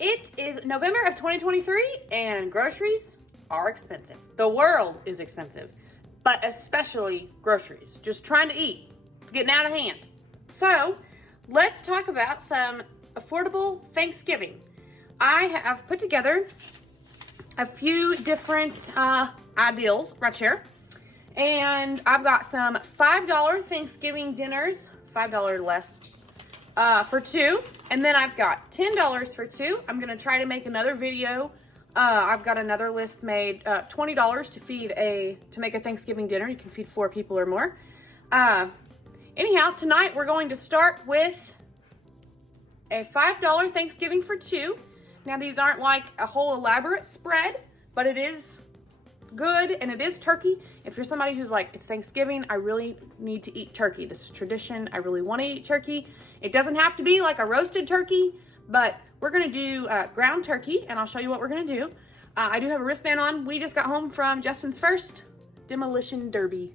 It is November of 2023 and groceries are expensive. The world is expensive, but especially groceries. Just trying to eat. It's getting out of hand. So let's talk about some affordable Thanksgiving. I have put together a few different ideals right here. And I've got some $5 Thanksgiving dinners, $5 less, for two. And then I've got $10 for two. I'm gonna try to make another video. I've got another list made, $20 to make a Thanksgiving dinner. You can feed 4 people or more. Anyhow, tonight we're going to start with a $5 Thanksgiving for two. Now these aren't like a whole elaborate spread, but it is good and it is turkey. If you're somebody who's like, it's Thanksgiving, I really need to eat turkey. This is tradition. I really want to eat turkey. It doesn't have to be like a roasted turkey, but we're going to do ground turkey, and I'll show you what we're going to do. I do have a wristband on. We just got home from Justin's first demolition derby.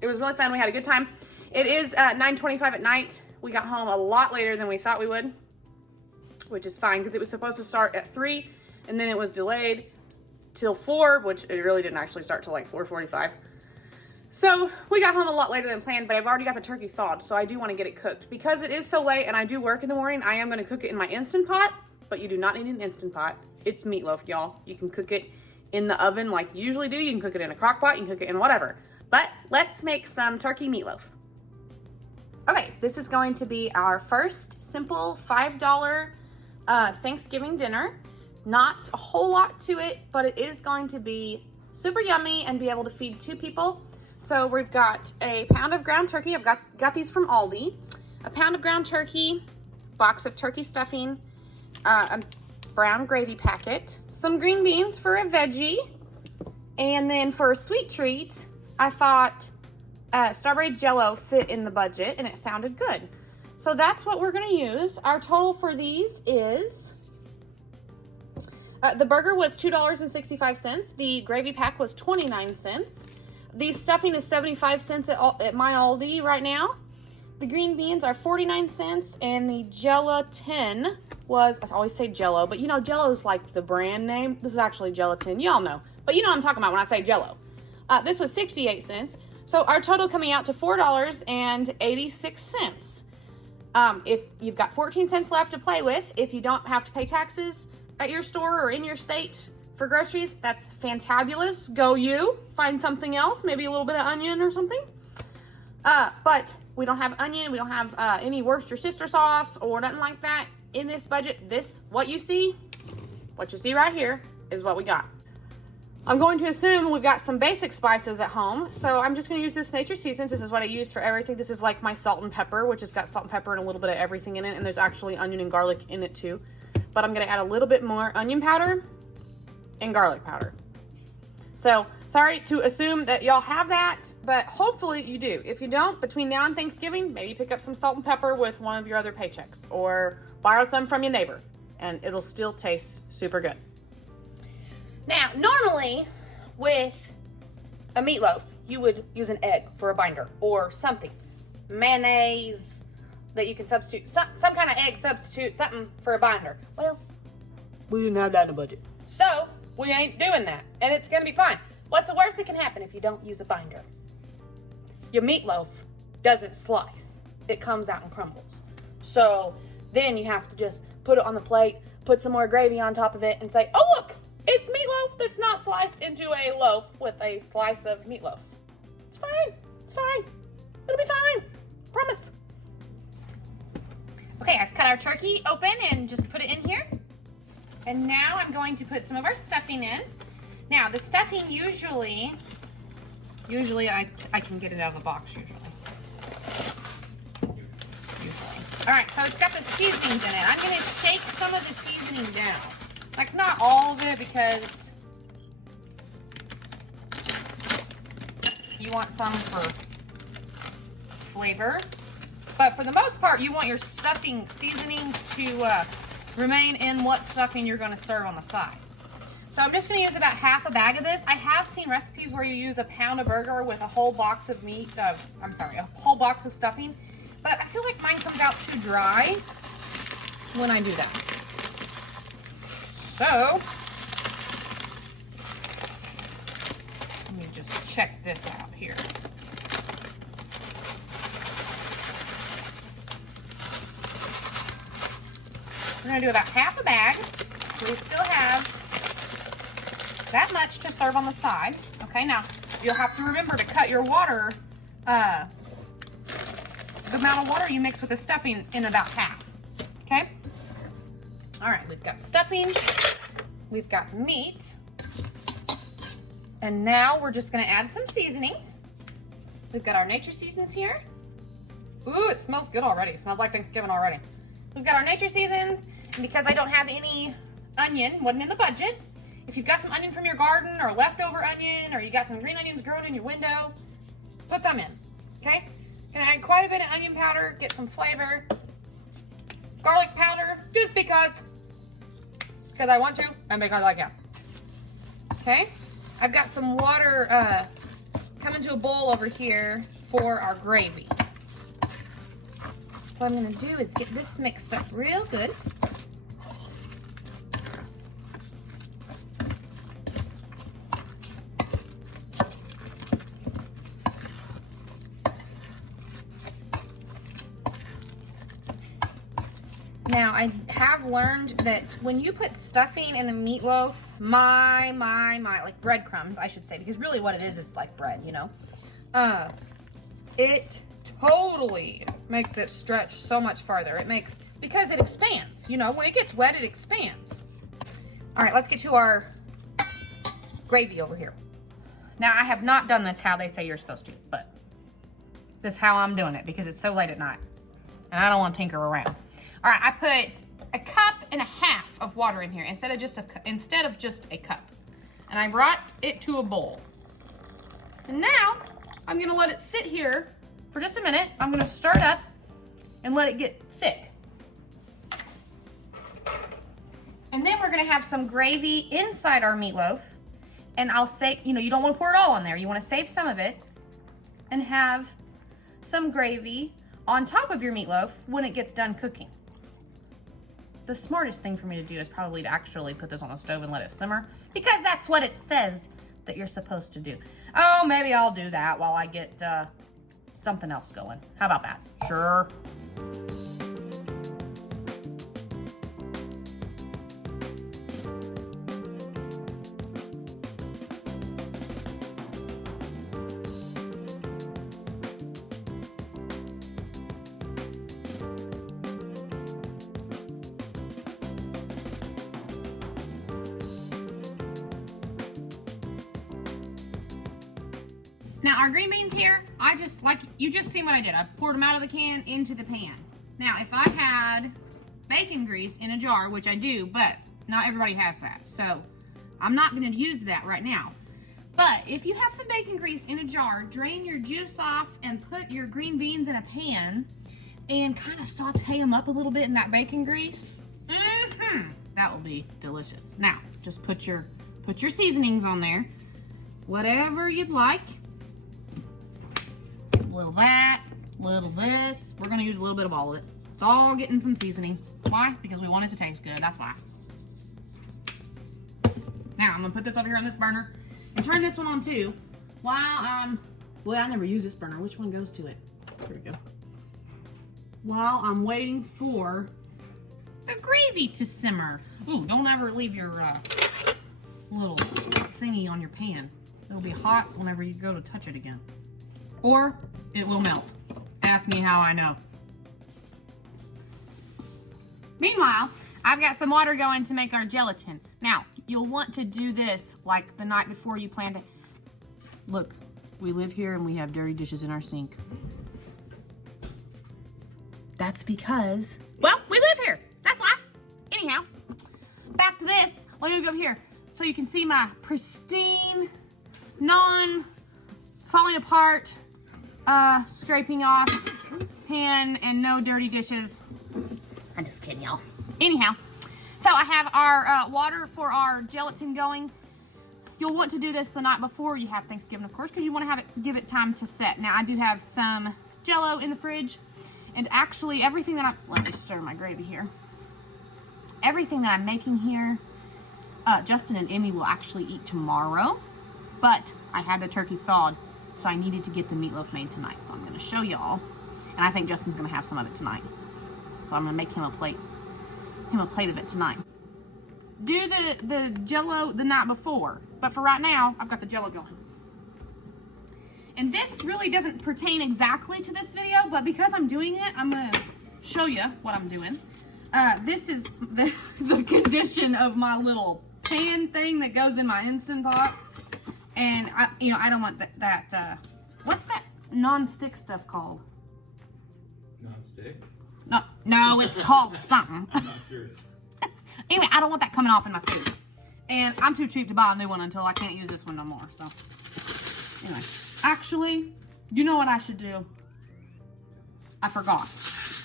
It was really fun. We had a good time. It is 9:25 at night. We got home a lot later than we thought we would, which is fine because it was supposed to start at 3 and then it was delayed till 4, which it really didn't actually start till like 4:45. So we got home a lot later than planned, but I've already got the turkey thawed, so I do want to get it cooked. Because it is so late and I do work in the morning, I am going to cook it in my Instant Pot, but you do not need an Instant Pot. It's meatloaf, y'all. You can cook it in the oven like you usually do. You can cook it in a crock pot, you can cook it in whatever. But let's make some turkey meatloaf. Okay, this is going to be our first simple $5 Thanksgiving dinner. Not a whole lot to it, but it is going to be super yummy and be able to feed 2 people. So we've got a pound of ground turkey. I've got these from Aldi. A pound of ground turkey, box of turkey stuffing, a brown gravy packet, some green beans for a veggie, and then for a sweet treat, I thought strawberry jello fit in the budget and it sounded good. So that's what we're gonna use. Our total for these is, the burger was $2.65. The gravy pack was 29 cents. The stuffing is 75 cents at my Aldi right now. The green beans are 49 cents, and the gelatin was, I always say Jello, but you know, Jello is like the brand name. This is actually gelatin, y'all know. But you know what I'm talking about when I say Jello. This was 68 cents. So our total coming out to $4.86. If you've got 14 cents left to play with, if you don't have to pay taxes at your store or in your state for groceries, that's fantabulous. Go you. Find something else, maybe a little bit of onion or something. But we don't have onion. We don't have any Worcestershire sauce or nothing like that in this budget. What you see right here is what we got. I'm going to assume we've got some basic spices at home. So I'm just going to use this Nature Seasons. This is what I use for everything. This is like my salt and pepper, which has got salt and pepper and a little bit of everything in it. And there's actually onion and garlic in it too. But I'm going to add a little bit more onion powder and garlic powder. So sorry to assume that y'all have that, but hopefully you do. If you don't, between now and Thanksgiving, maybe pick up some salt and pepper with one of your other paychecks or borrow some from your neighbor and it'll still taste super good. Now, normally with a meatloaf, you would use an egg for a binder or something. Mayonnaise that you can substitute, some kind of egg substitute, something for a binder. Well, we didn't have that in the budget. So we ain't doing that, and it's gonna be fine. What's the worst that can happen if you don't use a binder? Your meatloaf doesn't slice. It comes out and crumbles. So then you have to just put it on the plate, put some more gravy on top of it, and say, oh look, it's meatloaf that's not sliced into a loaf with a slice of meatloaf. It's fine, it's fine. It'll be fine, promise. Okay, I've cut our turkey open and just put it in here. And now I'm going to put some of our stuffing in. Now, the stuffing usually I can get it out of the box usually. All right, so it's got the seasonings in it. I'm gonna shake some of the seasoning down. Like not all of it because you want some for flavor. But for the most part, you want your stuffing seasoning to remain in what stuffing you're gonna serve on the side. So I'm just gonna use about half a bag of this. I have seen recipes where you use a pound of burger with a whole box of a whole box of stuffing. But I feel like mine comes out too dry when I do that. So, let me just check this out here. We're going to do about half a bag. So we still have that much to serve on the side. Okay, now you'll have to remember to cut your water, the amount of water you mix with the stuffing in about half. Okay? All right, we've got stuffing. We've got meat. And now we're just going to add some seasonings. We've got our nature seasons here. Ooh, it smells good already. It smells like Thanksgiving already. We've got our nature seasons, and because I don't have any onion, wasn't in the budget, if you've got some onion from your garden or leftover onion, or you got some green onions growing in your window, put some in, okay? Gonna add quite a bit of onion powder, get some flavor. Garlic powder, just because I want to, and because I can. Okay, I've got some water coming to a boil over here for our gravy. What I'm going to do is get this mixed up real good. Now, I have learned that when you put stuffing in a meatloaf, like breadcrumbs, I should say, because really what it is like bread, you know? It totally makes it stretch so much farther. Because it expands, you know, when it gets wet, it expands. All right, let's get to our gravy over here. Now, I have not done this how they say you're supposed to, but this is how I'm doing it because it's so late at night and I don't want to tinker around. All right, I put 1.5 cups of water in here instead of just a cup. And I brought it to a bowl. And now I'm gonna let it sit here for just a minute. I'm gonna stir it up and let it get thick. And then we're gonna have some gravy inside our meatloaf. And I'll say, you know, you don't wanna pour it all on there. You wanna save some of it and have some gravy on top of your meatloaf when it gets done cooking. The smartest thing for me to do is probably to actually put this on the stove and let it simmer, because that's what it says that you're supposed to do. Oh, maybe I'll do that while I get something else going. How about that? Sure. Now our green beans here, you just seen what I did. I poured them out of the can into the pan. Now if I had bacon grease in a jar, which I do, but not everybody has that. So I'm not gonna use that right now. But if you have some bacon grease in a jar, drain your juice off and put your green beans in a pan and kind of saute them up a little bit in that bacon grease. That will be delicious. Now, just put your seasonings on there. Whatever you'd like. A little that, little this. We're gonna use a little bit of all of it. It's all getting some seasoning. Why? Because we want it to taste good, that's why. Now, I'm gonna put this over here on this burner and turn this one on too. While well, I never use this burner. Which one goes to it? Here we go. While I'm waiting for the gravy to simmer. Ooh, don't ever leave your little thingy on your pan. It'll be hot whenever you go to touch it again. Or it will melt. Ask me how I know. Meanwhile, I've got some water going to make our gelatin. Now, you'll want to do this like the night before you plan to... Look, we live here and we have dirty dishes in our sink. That's because, well, we live here. That's why. Anyhow, back to this. Let me go over here so you can see my pristine, non-falling apart, scraping off pan and no dirty dishes. I'm just kidding, y'all. Anyhow, so I have our water for our gelatin going. You'll want to do this the night before you have Thanksgiving, of course, because you want to give it time to set. Now, I do have some Jell-O in the fridge, and actually everything that let me stir my gravy here. Everything that I'm making here Justin and Emmy will actually eat tomorrow, but I had the turkey thawed, so I needed to get the meatloaf made tonight. So I'm going to show y'all, and I think Justin's going to have some of it tonight. So I'm going to make him a plate of it tonight. Do the Jell-O the night before, but for right now, I've got the Jell-O going. And this really doesn't pertain exactly to this video, but because I'm doing it, I'm going to show you what I'm doing. This is the condition of my little pan thing that goes in my Instant Pot. And, I don't want that what's that non-stick stuff called? Non-stick? No, it's called something. I'm not sure. Anyway, I don't want that coming off in my food. And I'm too cheap to buy a new one until I can't use this one no more, so. Anyway, actually, you know what I should do? I forgot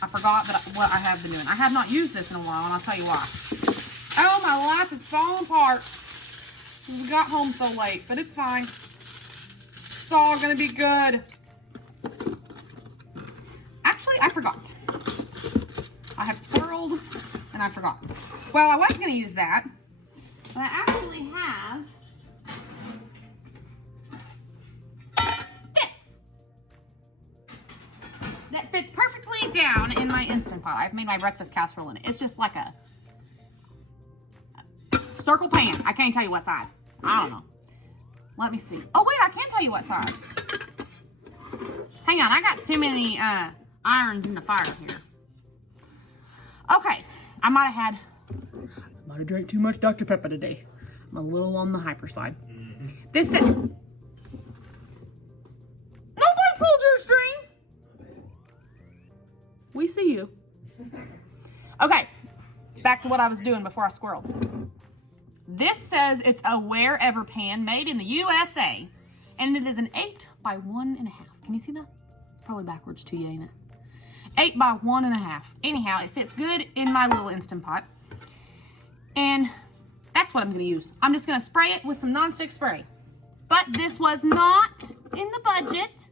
what I have been doing. I have not used this in a while, and I'll tell you why. Oh, my life is falling apart. We got home so late, but it's fine. It's all gonna be good. Actually, I forgot. I have squirreled, and I forgot. Well, I was gonna use that, but I actually have this. That fits perfectly down in my Instant Pot. I've made my breakfast casserole in it. It's just like a circle pan. I can't tell you what size. I don't know. Let me see. Oh, wait, I can tell you what size. Hang on, I got too many irons in the fire here. Okay, I might have drank too much Dr. Pepper today. I'm a little on the hyper side. Mm-hmm. This is... Nobody pulled your string. We see you. Okay, back to what I was doing before I squirreled. This says it's a wherever pan made in the USA, and it is an 8 by 1.5. Can you see that? It's probably backwards to you, ain't it? 8 by 1.5. Anyhow, it fits good in my little Instant Pot, and that's what I'm going to use. I'm just going to spray it with some nonstick spray, but this was not in the budget,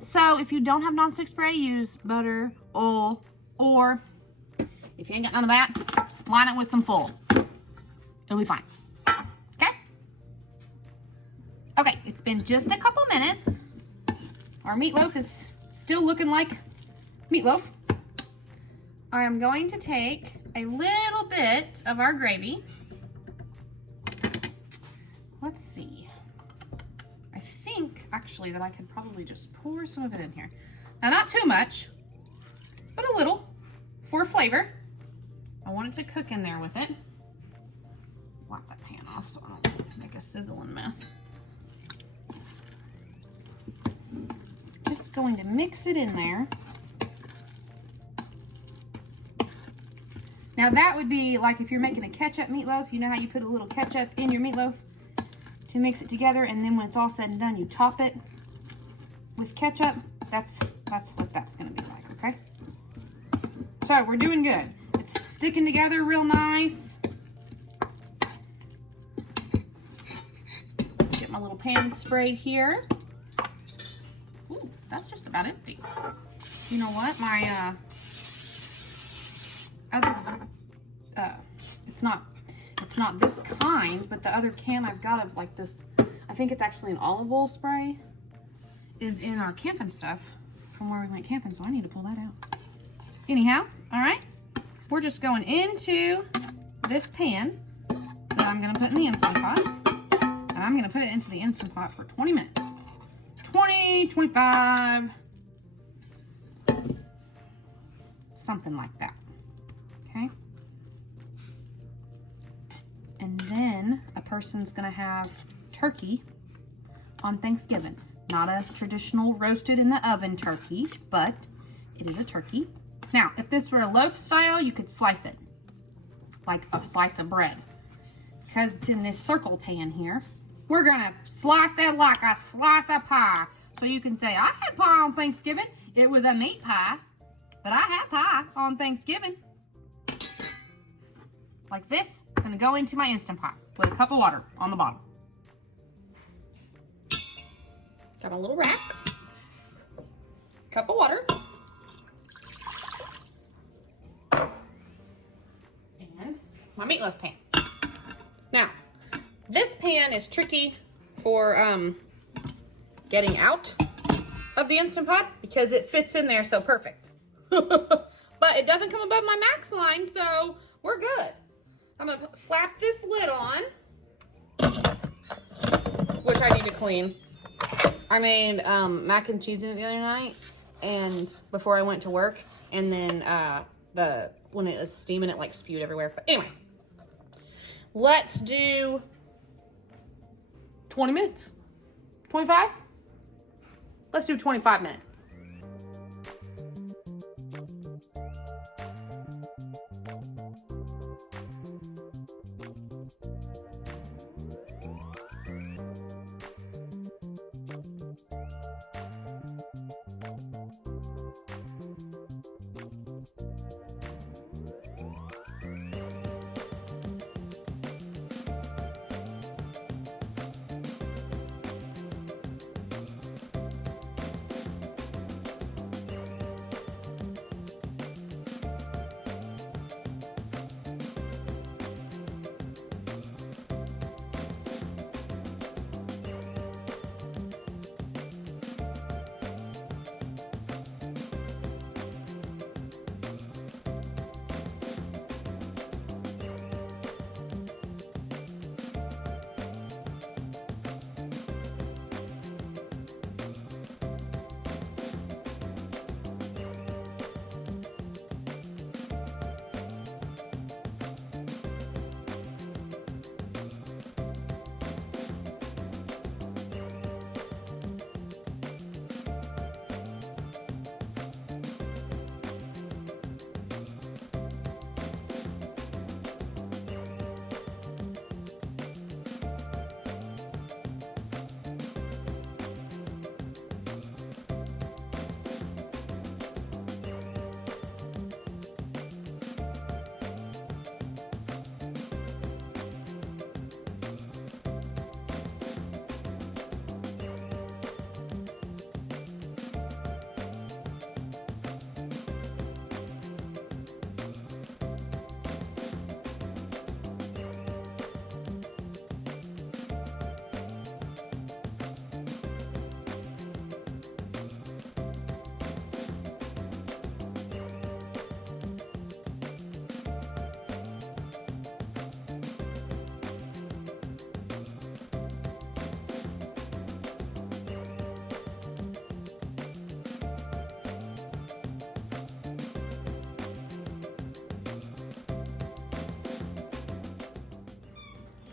so if you don't have nonstick spray, use butter, oil, or if you ain't got none of that, line it with some full. It'll be fine. Okay? Okay, it's been just a couple minutes. Our meatloaf is still looking like meatloaf. I am going to take a little bit of our gravy. Let's see. I think, actually, that I could probably just pour some of it in here. Now, not too much, but a little for flavor. I want it to cook in there with it. Wipe that pan off so I don't make a sizzling mess. Just going to mix it in there. Now that would be like if you're making a ketchup meatloaf, you know how you put a little ketchup in your meatloaf to mix it together, and then when it's all said and done, you top it with ketchup. That's what that's gonna be like, okay? So we're doing good. It's sticking together real nice. My little pan sprayed here. Ooh, that's just about empty. You know what? My other it's not this kind, but the other can I've got of like this, I think it's actually an olive oil spray, is in our camping stuff from where we went camping, so I need to pull that out. Anyhow, all right, we're just going into this pan that I'm gonna put in the Instant Pot. And I'm going to put it into the Instant Pot for 20 minutes. 20, 25. Something like that. Okay? And then a person's going to have turkey on Thanksgiving. Not a traditional roasted in the oven turkey, but it is a turkey. Now, if this were a loaf style, you could slice it like a slice of bread. Because it's in this circle pan here, we're gonna slice it like a slice of pie. So you can say, I had pie on Thanksgiving. It was a meat pie, but I had pie on Thanksgiving. Like this, I'm gonna go into my Instant Pot with a cup of water on the bottom. Got a little rack, cup of water, and my meatloaf pan. Now, pan is tricky for getting out of the Instant Pot because it fits in there so perfect. But it doesn't come above my max line, so we're good. I'm gonna slap this lid on, which I need to clean. I made mac and cheese in it the other night, and before I went to work, and then when it was steaming, it like spewed everywhere. But anyway, let's do 20 minutes. 25? Let's do 25 minutes.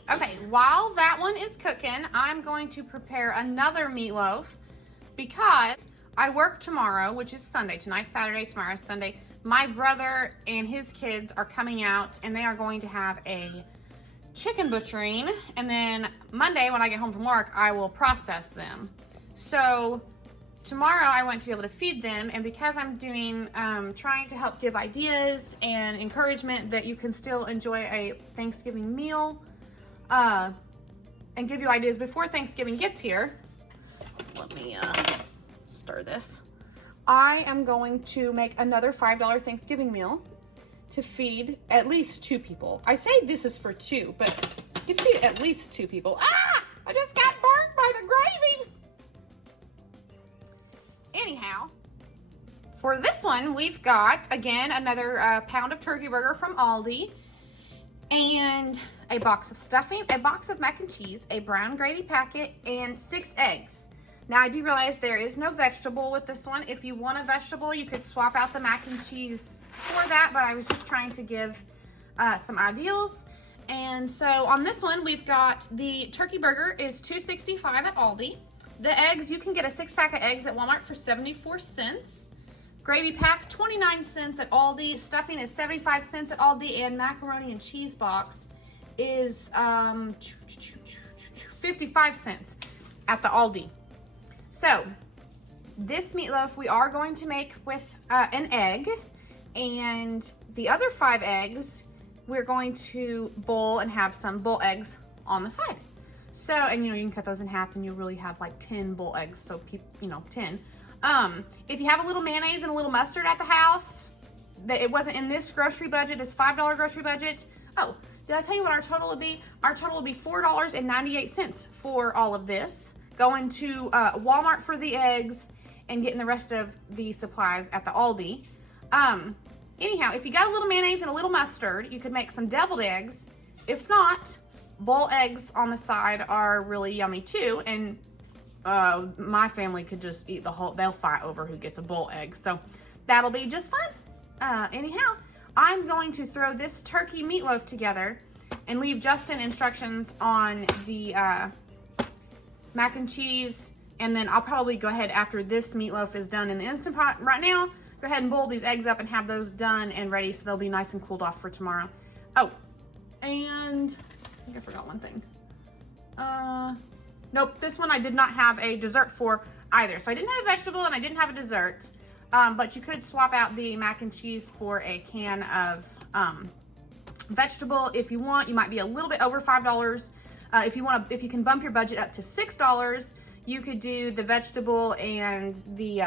Okay, while that one is cooking, I'm going to prepare another meatloaf because I work tomorrow, which is Sunday. Tonight's Saturday, tomorrow's Sunday. My brother and his kids are coming out and they are going to have a chicken butchering. And then Monday when I get home from work, I will process them. So tomorrow I want to be able to feed them, and because I'm doing, trying to help give ideas and encouragement that you can still enjoy a Thanksgiving meal, and give you ideas before Thanksgiving gets here. Let me stir this. I am going to make another $5 Thanksgiving meal to feed at least 2 people. I say this is for 2, but you can feed at least 2 people. Ah! I just got burned by the gravy. Anyhow, for this one, we've got, again, another pound of turkey burger from Aldi, and a box of stuffing, a box of mac and cheese, a brown gravy packet, and 6 eggs. Now, I do realize there is no vegetable with this one. If you want a vegetable, you could swap out the mac and cheese for that, but I was just trying to give some ideals. And so on this one, we've got the turkey burger is $2.65 at Aldi. The eggs, you can get a 6-pack of eggs at Walmart for 74 cents. Gravy pack, 29 cents at Aldi. Stuffing is 75 cents at Aldi, and macaroni and cheese box is 55 cents at the Aldi. So this meatloaf we are going to make with an egg, and the other 5 eggs we're going to boil and have some bull eggs on the side. So, and you know, you can cut those in half and you really have like 10 bull eggs, so 10. If you have a little mayonnaise and a little mustard at the house, it wasn't in this grocery budget, this $5 grocery budget. Oh, did I tell you what our total would be? Our total would be $4.98 for all of this. Going to Walmart for the eggs and getting the rest of the supplies at the Aldi. Anyhow, if you got a little mayonnaise and a little mustard, you could make some deviled eggs. If not, bowl eggs on the side are really yummy too. And my family could just eat the whole, they'll fight over who gets a bowl egg. So that'll be just fun. Anyhow, I'm going to throw this turkey meatloaf together and leave Justin instructions on the mac and cheese. And then I'll probably go ahead after this meatloaf is done in the Instant Pot. Right now, go ahead and boil these eggs up and have those done and ready so they'll be nice and cooled off for tomorrow. Oh, and I think I forgot one thing. Nope, this one I did not have a dessert for either. So I didn't have a vegetable and I didn't have a dessert. But you could swap out the mac and cheese for a can of vegetable if you want. You might be a little bit over $5. If you can bump your budget up to $6, you could do the vegetable and the,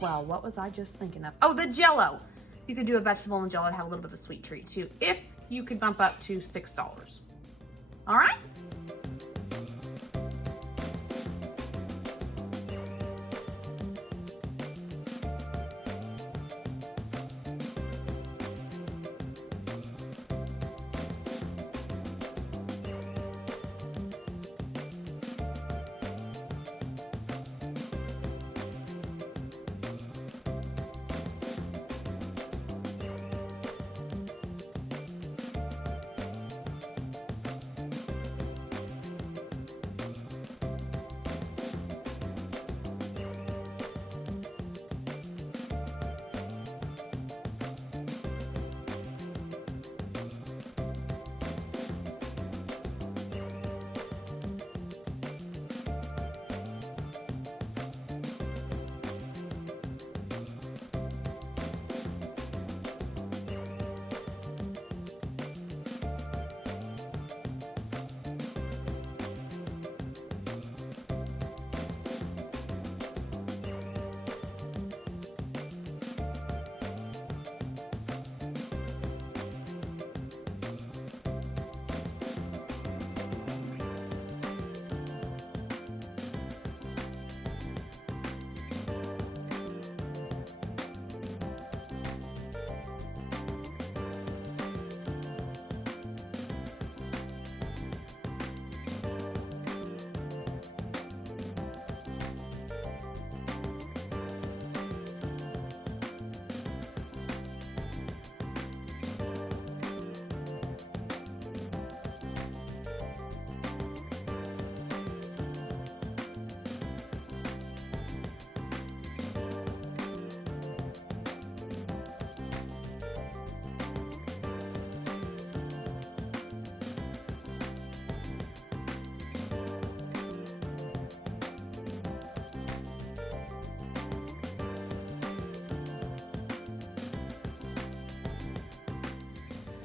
well, what was I just thinking of? Oh, the Jell-O. You could do a vegetable and Jell-O to have a little bit of a sweet treat too, if you could bump up to $6. All right?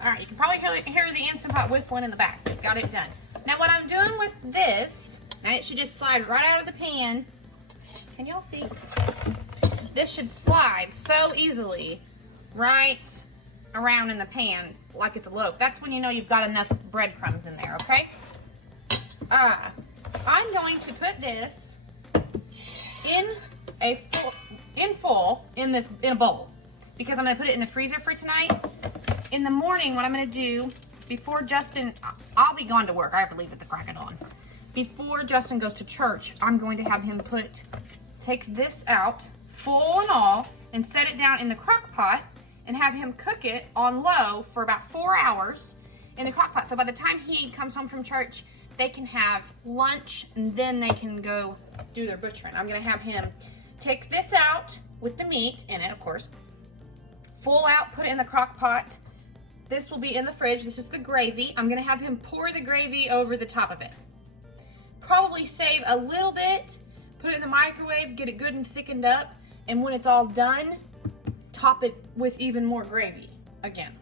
All right, you can probably hear the Instant Pot whistling in the back. Got it done. Now what I'm doing with this, and it should just slide right out of the pan. Can y'all see? This should slide so easily right around in the pan like it's a loaf. That's when you know you've got enough breadcrumbs in there, okay? I'm going to put this in a bowl because I'm going to put it in the freezer for tonight. In the morning, what I'm going to do, before Justin, I'll be gone to work. I have to leave at the crack of dawn. Before Justin goes to church, I'm going to have him take this out, full and all, and set it down in the crock pot and have him cook it on low for about 4 hours in the crock pot. So by the time he comes home from church, they can have lunch and then they can go do their butchering. I'm going to have him take this out with the meat in it, of course, full out, put it in the crock pot. This will be in the fridge. This is the gravy. I'm going to have him pour the gravy over the top of it. Probably save a little bit, put it in the microwave, get it good and thickened up, and when it's all done, top it with even more gravy again.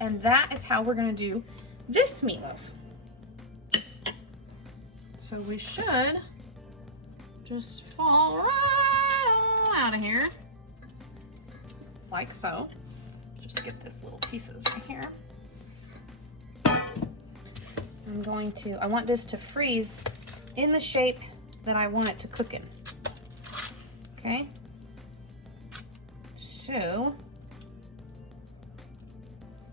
And that is how we're going to do this meatloaf. So we should just fall right out of here. Like so. Just get this little pieces right here. I want this to freeze in the shape that I want it to cook in. Okay? So,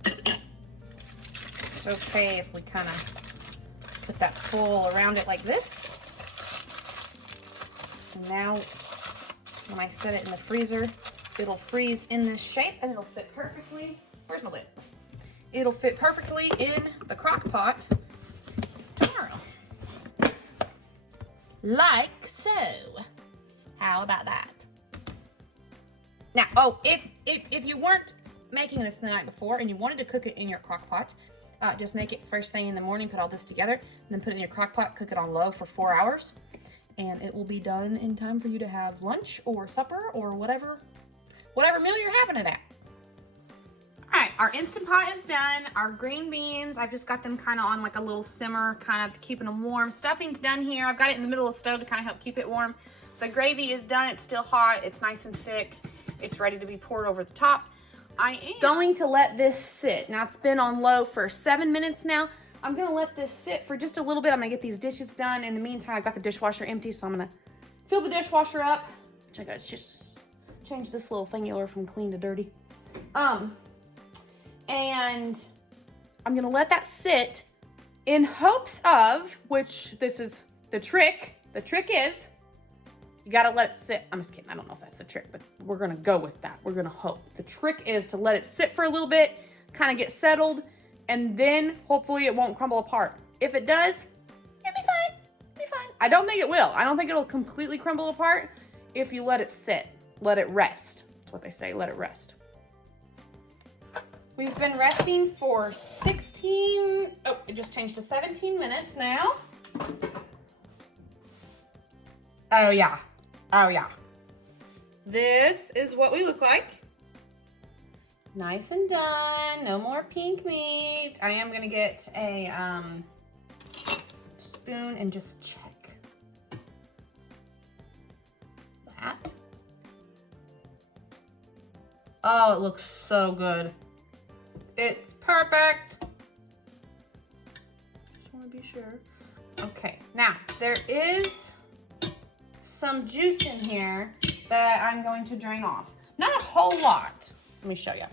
it's okay if we kind of put that foil around it like this. And now, when I set it in the freezer, it'll freeze in this shape and it'll fit perfectly. Where's my lid? It'll fit perfectly in the crock pot tomorrow. Like so. How about that? Now, oh, if you weren't making this the night before and you wanted to cook it in your crock pot, just make it first thing in the morning, put all this together, and then put it in your crock pot, cook it on low for 4 hours, and it will be done in time for you to have lunch or supper or whatever meal you're having it at. All right, our Instant Pot is done. Our green beans, I've just got them kind of on like a little simmer, kind of keeping them warm. Stuffing's done here. I've got it in the middle of the stove to kind of help keep it warm. The gravy is done. It's still hot. It's nice and thick. It's ready to be poured over the top. I am going to let this sit. Now, it's been on low for 7 minutes now. I'm going to let this sit for just a little bit. I'm going to get these dishes done. In the meantime, I've got the dishwasher empty, so I'm going to fill the dishwasher up. Which I got to just change this little thingy over from clean to dirty. And I'm going to let that sit in hopes of, which this is the trick. The trick is, you gotta let it sit. I'm just kidding. I don't know if that's the trick, but we're gonna go with that. We're gonna hope. The trick is to let it sit for a little bit, kind of get settled, and then hopefully it won't crumble apart. If it does, it'll be fine. It'll be fine. I don't think it will. I don't think it'll completely crumble apart if you let it sit. Let it rest. That's what they say. Let it rest. We've been resting for 16, oh, it just changed to 17 minutes now. Oh yeah. Oh yeah. This is what we look like. Nice and done. No more pink meat. I am gonna get a spoon and just check that. Oh, it looks so good. It's perfect. Just want to be sure. Okay, now there is some juice in here that I'm going to drain off. Not a whole lot. Let me show you.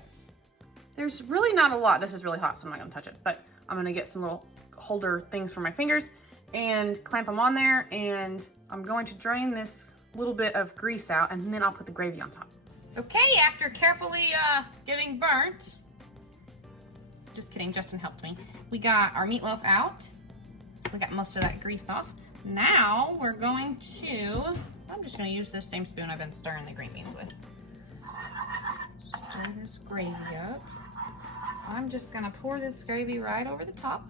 There's really not a lot. This is really hot, so I'm not going to touch it. But I'm going to get some little holder things for my fingers and clamp them on there. And I'm going to drain this little bit of grease out, and then I'll put the gravy on top. Okay, after carefully getting burnt, just kidding, Justin helped me. We got our meatloaf out. We got most of that grease off. Now we're going to, I'm just going to use this same spoon I've been stirring the green beans with. Stir this gravy up. I'm just going to pour this gravy right over the top.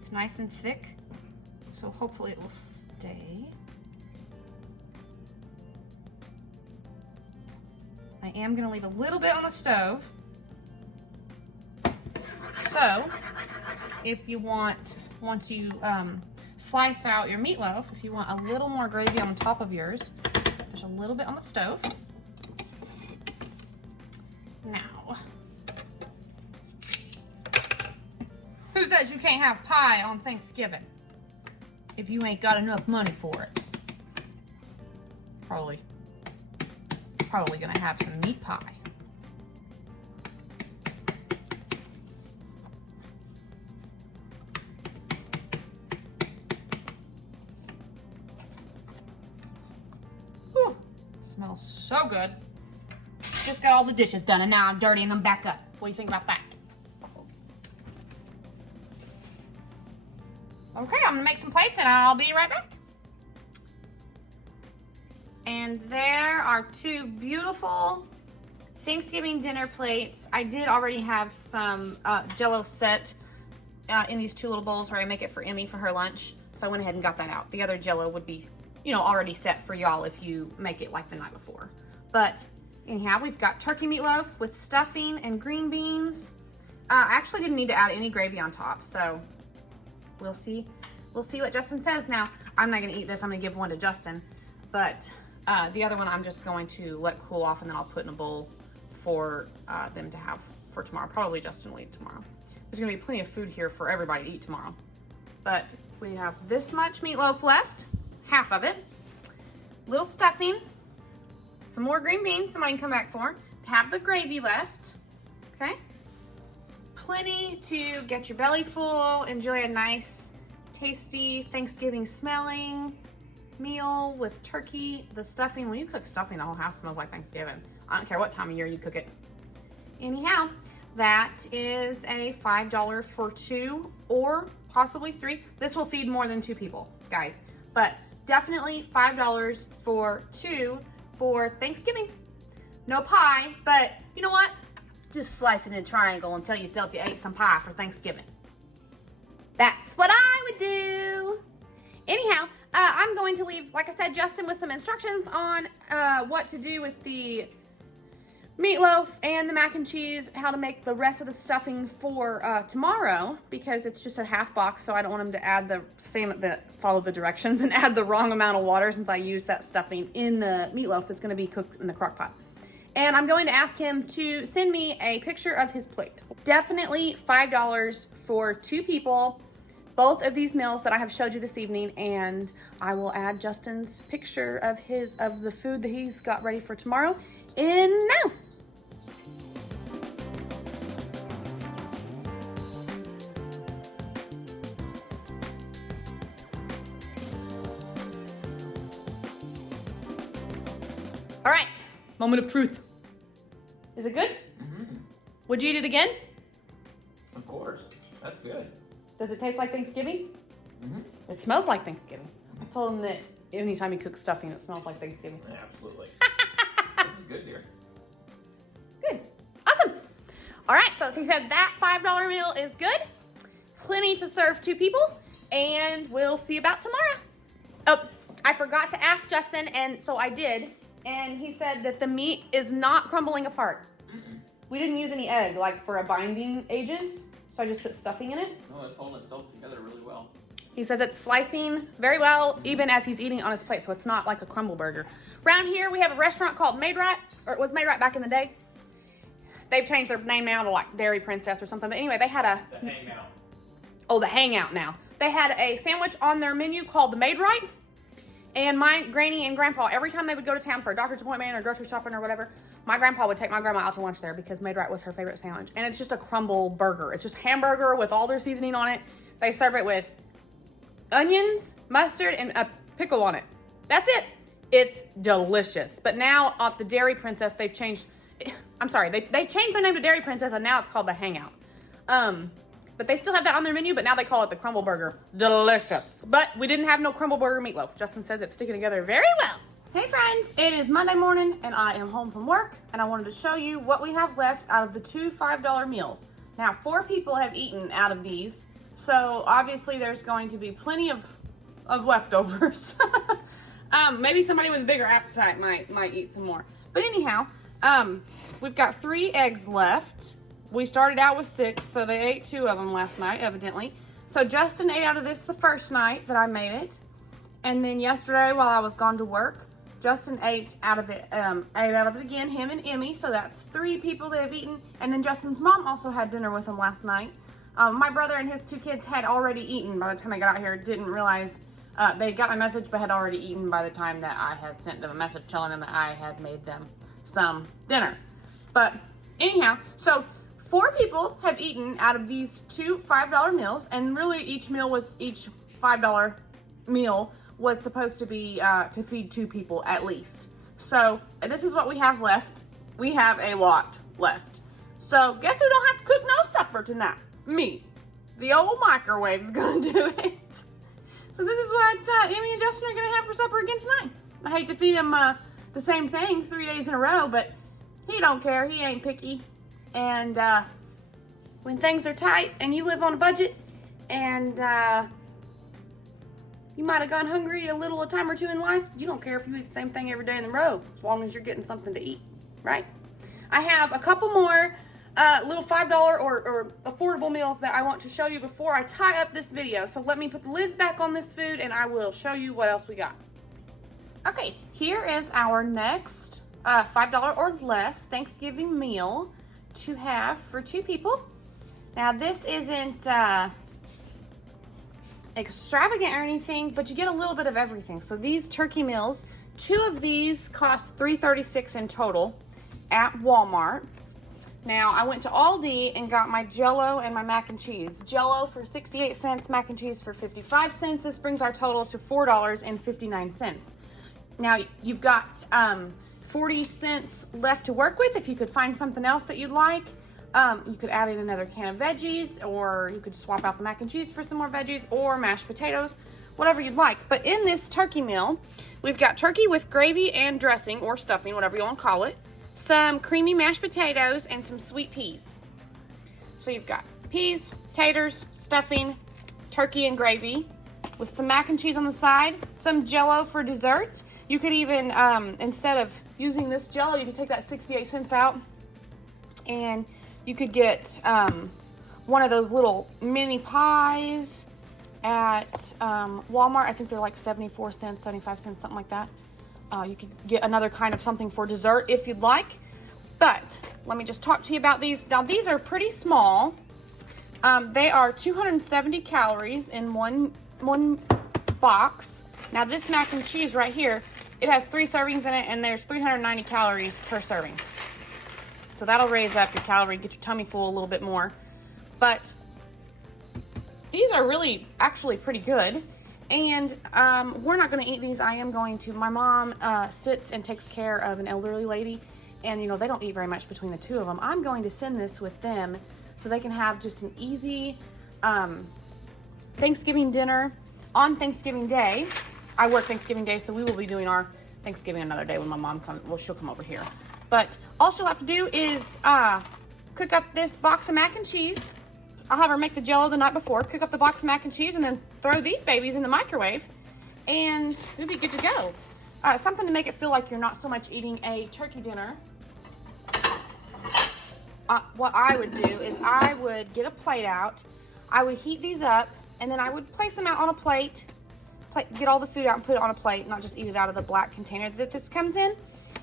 It's nice and thick, so hopefully it will stay. I am going to leave a little bit on the stove. So, if you want, once you slice out your meatloaf, if you want a little more gravy on top of yours, there's a little bit on the stove. Now, who says you can't have pie on Thanksgiving if you ain't got enough money for it? Probably gonna have some meat pie. Whew, smells so good. Just got all the dishes done and now I'm dirtying them back up. What do you think about that? Okay, I'm gonna make some plates and I'll be right back. And there are two beautiful Thanksgiving dinner plates. I did already have some Jell-O set in these two little bowls where I make it for Emmy for her lunch. So I went ahead and got that out. The other Jell-O would be, you know, already set for y'all if you make it like the night before. But anyhow, we've got turkey meatloaf with stuffing and green beans. I actually didn't need to add any gravy on top, so we'll see. We'll see what Justin says. Now, I'm not gonna eat this. I'm gonna give one to Justin, but the other one I'm just going to let cool off, and then I'll put in a bowl for them to have for tomorrow. Probably Justin will eat tomorrow. There's gonna be plenty of food here for everybody to eat tomorrow. But we have this much meatloaf left, half of it. Little stuffing, some more green beans somebody can come back for. Have the gravy left, okay? Plenty to get your belly full, enjoy a nice, tasty, Thanksgiving smelling meal with turkey. The stuffing, when you cook stuffing, the whole house smells like Thanksgiving. I don't care what time of year you cook it. Anyhow, that is a $5 for 2 or possibly 3. This will feed more than 2 people, guys. But definitely $5 for 2 for Thanksgiving. No pie, but you know what? Just slice it in a triangle and tell yourself you ate some pie for Thanksgiving. That's what I would do. Anyhow, I'm going to leave, like I said, Justin with some instructions on what to do with the meatloaf and the mac and cheese, how to make the rest of the stuffing for tomorrow, because it's just a half box, so I don't want him to add follow the directions and add the wrong amount of water, since I used that stuffing in the meatloaf that's going to be cooked in the crock pot. And I'm going to ask him to send me a picture of his plate. Definitely $5 for 2 people, both of these meals that I have showed you this evening, and I will add Justin's picture of the food that he's got ready for tomorrow in now. All right, moment of truth. Is it good? Mm-hmm. Would you eat it again? Of course. That's good. Does it taste like Thanksgiving? Mm-hmm. It smells like Thanksgiving. I told him that anytime he cooks stuffing, it smells like Thanksgiving. Yeah, absolutely. This is good, dear. Good. Awesome. All right, so he said that $5 meal is good. Plenty to serve 2 people, and we'll see about tomorrow. Oh, I forgot to ask Justin, and so I did, and he said that the meat is not crumbling apart. Mm-mm. We didn't use any egg, like for a binding agent, so I just put stuffing in it. Oh, it's holding itself together really well. He says it's slicing very well, even as he's eating it on his plate, so it's not like a crumble burger. Around here, we have a restaurant called Made Right, or it was Made Right back in the day. They've changed their name now to like Dairy Princess or something, but anyway, they had The Hangout. Oh, the Hangout now. They had a sandwich on their menu called the Made Right, and my granny and grandpa, every time they would go to town for a doctor's appointment or grocery shopping or whatever, my grandpa would take my grandma out to lunch there because Made Right was her favorite sandwich. And it's just a crumble burger. It's just hamburger with all their seasoning on it. They serve it with onions, mustard, and a pickle on it. That's it. It's delicious. But now at the Dairy Princess, they've changed. I'm sorry, they changed their name to Dairy Princess, and now it's called the Hangout. But they still have that on their menu, but now they call it the crumble burger. Delicious. But we didn't have no crumble burger meatloaf. Justin says it's sticking together very well. Hey friends, it is Monday morning and I am home from work, and I wanted to show you what we have left out of the 2 $5 meals. Now 4 people have eaten out of these, so obviously there's going to be plenty of leftovers. Maybe somebody with a bigger appetite might eat some more. But anyhow, we've got 3 eggs left. We started out with 6, so they ate 2 of them last night, evidently. So Justin ate out of this the first night that I made it. And then yesterday while I was gone to work, Justin ate out of it again, him and Emmy. So that's 3 people that have eaten. And then Justin's mom also had dinner with him last night. My brother and his 2 kids had already eaten by the time I got out here. Didn't realize they got my message, but had already eaten by the time that I had sent them a message telling them that I had made them some dinner. But anyhow, so 4 people have eaten out of these 2 $5 meals, and really each $5 meal was supposed to be to feed 2 people at least. So this is what we have left. We have a lot left. So guess who don't have to cook no supper tonight? Me. The old microwave's gonna do it. So this is what Emmy and Justin are gonna have for supper again tonight. I hate to feed him the same thing 3 days in a row, but he don't care. He ain't picky. And when things are tight and you live on a budget and you might have gone hungry a time or 2 in life, you don't care if you eat the same thing every day in a row, as long as you're getting something to eat, right? I have a couple more little $5 or affordable meals that I want to show you before I tie up this video. So let me put the lids back on this food and I will show you what else we got. Okay, here is our next $5 or less Thanksgiving meal to have for 2 people. Now this isn't extravagant or anything, but you get a little bit of everything. So these turkey meals, 2 of these cost $3.36 in total at Walmart. Now I went to Aldi and got my Jell-O and my mac and cheese. Jell-O for 68 cents, mac and cheese for 55 cents. This brings our total to $4.59. Now you've got 40 cents left to work with. If you could find something else that you'd like, you could add in another can of veggies, or you could swap out the mac and cheese for some more veggies, or mashed potatoes, whatever you'd like. But in this turkey meal, we've got turkey with gravy and dressing, or stuffing, whatever you want to call it, some creamy mashed potatoes, and some sweet peas. So you've got peas, taters, stuffing, turkey and gravy, with some mac and cheese on the side, some Jell-O for dessert. You could even, instead of using this Jell-O, you could take that 68 cents out and you could get one of those little mini pies at Walmart. I think they're like 74 cents, 75 cents, something like that. You could get another kind of something for dessert if you'd like. But let me just talk to you about these. Now these are pretty small. They are 270 calories in one box. Now this mac and cheese right here, it has 3 servings in it, and there's 390 calories per serving. So that'll raise up your calorie, get your tummy full a little bit more. But these are really actually pretty good. And we're not going to eat these. I am going to. My mom sits and takes care of an elderly lady, and you know they don't eat very much between the 2 of them. I'm going to send this with them so they can have just an easy Thanksgiving dinner on Thanksgiving Day. I work Thanksgiving Day, so we will be doing our Thanksgiving another day when my mom comes. Well, she'll come over here. But all she'll have to do is cook up this box of mac and cheese. I'll have her make the Jell-O the night before, cook up the box of mac and cheese, and then throw these babies in the microwave, and we'll be good to go. Something to make it feel like you're not so much eating a turkey dinner. What I would do is I would get a plate out, I would heat these up, and then I would place them out on a plate, get all the food out and put it on a plate, not just eat it out of the black container that this comes in.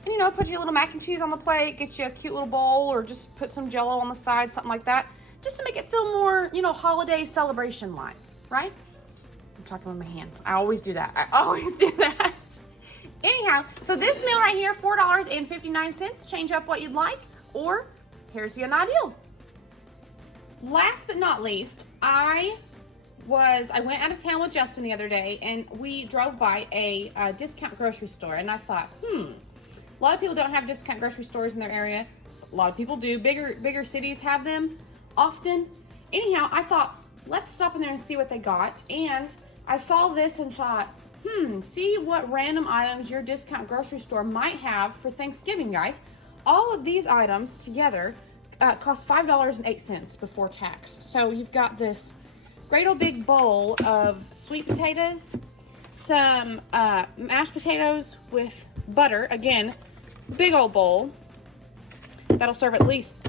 And you know, put your little mac and cheese on the plate, get you a cute little bowl, or just put some Jell-O on the side, something like that, just to make it feel more, you know, holiday celebration-like, right? I'm talking with my hands. I always do that. I always do that. Anyhow, so this meal right here, $4.59. Change up what you'd like, or here's an ideal. Last but not least, I went out of town with Justin the other day, and we drove by a discount grocery store, and I thought, a lot of people don't have discount grocery stores in their area. A lot of people do. Bigger cities have them often. Anyhow, I thought, let's stop in there and see what they got. And I saw this and thought, see what random items your discount grocery store might have for Thanksgiving, guys. All of these items together cost $5.08 before tax. So you've got this great old big bowl of sweet potatoes, some mashed potatoes with butter. Again, big old bowl. That'll serve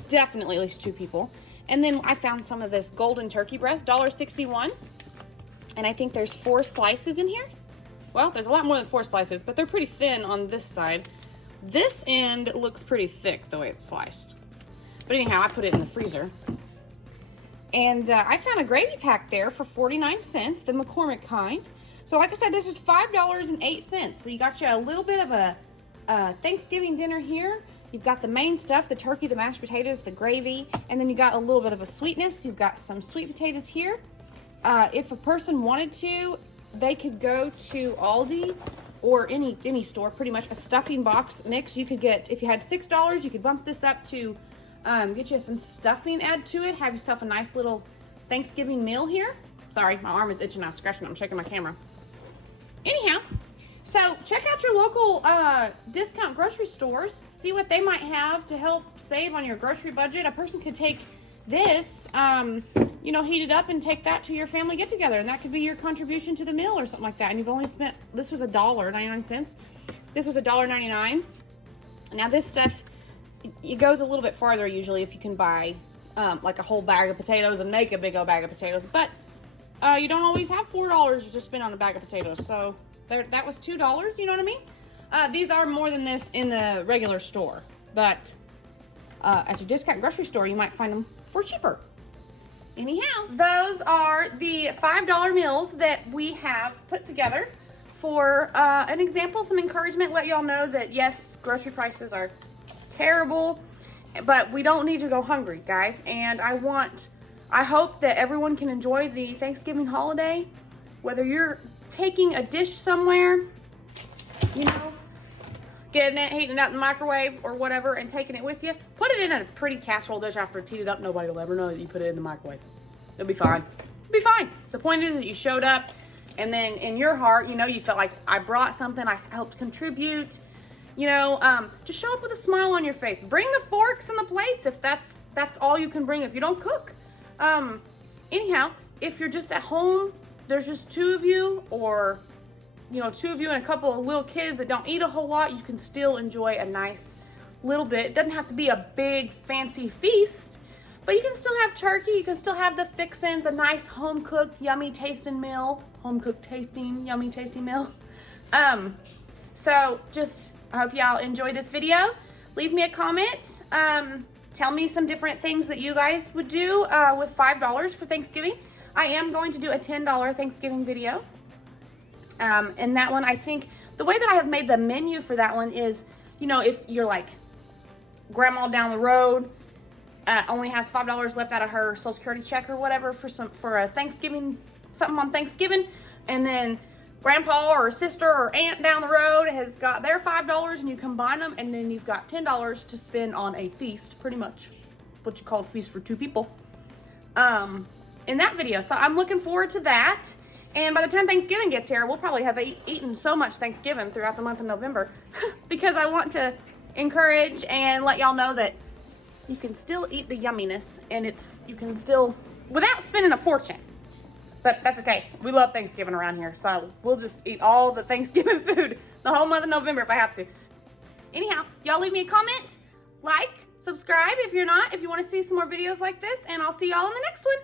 definitely at least 2 people. And then I found some of this golden turkey breast, $1.61. And I think there's 4 slices in here. Well, there's a lot more than 4 slices, but they're pretty thin on this side. This end looks pretty thick the way it's sliced. But anyhow, I put it in the freezer. And I found a gravy pack there for 49 cents, the McCormick kind. So like I said, this was $5.08. So you got you a little bit of a Thanksgiving dinner here. You've got the main stuff, the turkey, the mashed potatoes, the gravy, and then you got a little bit of a sweetness. You've got some sweet potatoes here. If a person wanted to, they could go to Aldi or any store, pretty much, a stuffing box mix. You could get, if you had $6, you could bump this up to get you some stuffing, add to it, have yourself a nice little Thanksgiving meal here. Sorry, my arm is itching now, scratching. I'm shaking my camera. Anyhow, so check out your local discount grocery stores. See what they might have to help save on your grocery budget. A person could take this, you know, heat it up and take that to your family get together, and that could be your contribution to the meal or something like that. And you've only spent, this was $1.99. This was $1.99. Now this stuff, it goes a little bit farther usually if you can buy like a whole bag of potatoes and make a big old bag of potatoes. But you don't always have $4 to spend on a bag of potatoes. So that was $2, you know what I mean? These are more than this in the regular store. But at your discount grocery store, you might find them for cheaper. Anyhow, those are the $5 meals that we have put together for an example, some encouragement, let y'all know that yes, grocery prices are terrible, but we don't need to go hungry, guys. And I hope that everyone can enjoy the Thanksgiving holiday, whether you're taking a dish somewhere, you know, getting it, heating it up in the microwave or whatever, and taking it with you. Put it in a pretty casserole dish after it's heated up. Nobody will ever know that you put it in the microwave. It'll be fine. It'll be fine. The point is that you showed up, and then in your heart, you know, you felt like I brought something, I helped contribute. You know, just show up with a smile on your face. Bring the forks and the plates if that's all you can bring if you don't cook. Anyhow, if you're just at home, there's just two of you, or you know, two of you and a couple of little kids that don't eat a whole lot, you can still enjoy a nice little bit. It doesn't have to be a big fancy feast, but you can still have turkey, you can still have the fixins, a nice home-cooked, yummy tasting meal. Home-cooked tasting, yummy tasting meal. So just, I hope y'all enjoy this video. Leave me a comment. Tell me some different things that you guys would do with $5 for Thanksgiving. I am going to do a $10 Thanksgiving video. And that one, I think, the way that I have made the menu for that one is, you know, if you're like grandma down the road, only has $5 left out of her Social Security check or whatever for a Thanksgiving, something on Thanksgiving, and then grandpa or sister or aunt down the road has got their $5, and you combine them, and then you've got $10 to spend on a feast, pretty much what you call a feast for two people, in that video. So I'm looking forward to that. And by the time Thanksgiving gets here, we'll probably have eaten so much Thanksgiving throughout the month of November because I want to encourage and let y'all know that you can still eat the yumminess, and you can still, without spending a fortune. But that's okay. We love Thanksgiving around here, so we'll just eat all the Thanksgiving food the whole month of November if I have to. Anyhow, y'all leave me a comment, like, subscribe if you're not, if you want to see some more videos like this, and I'll see y'all in the next one.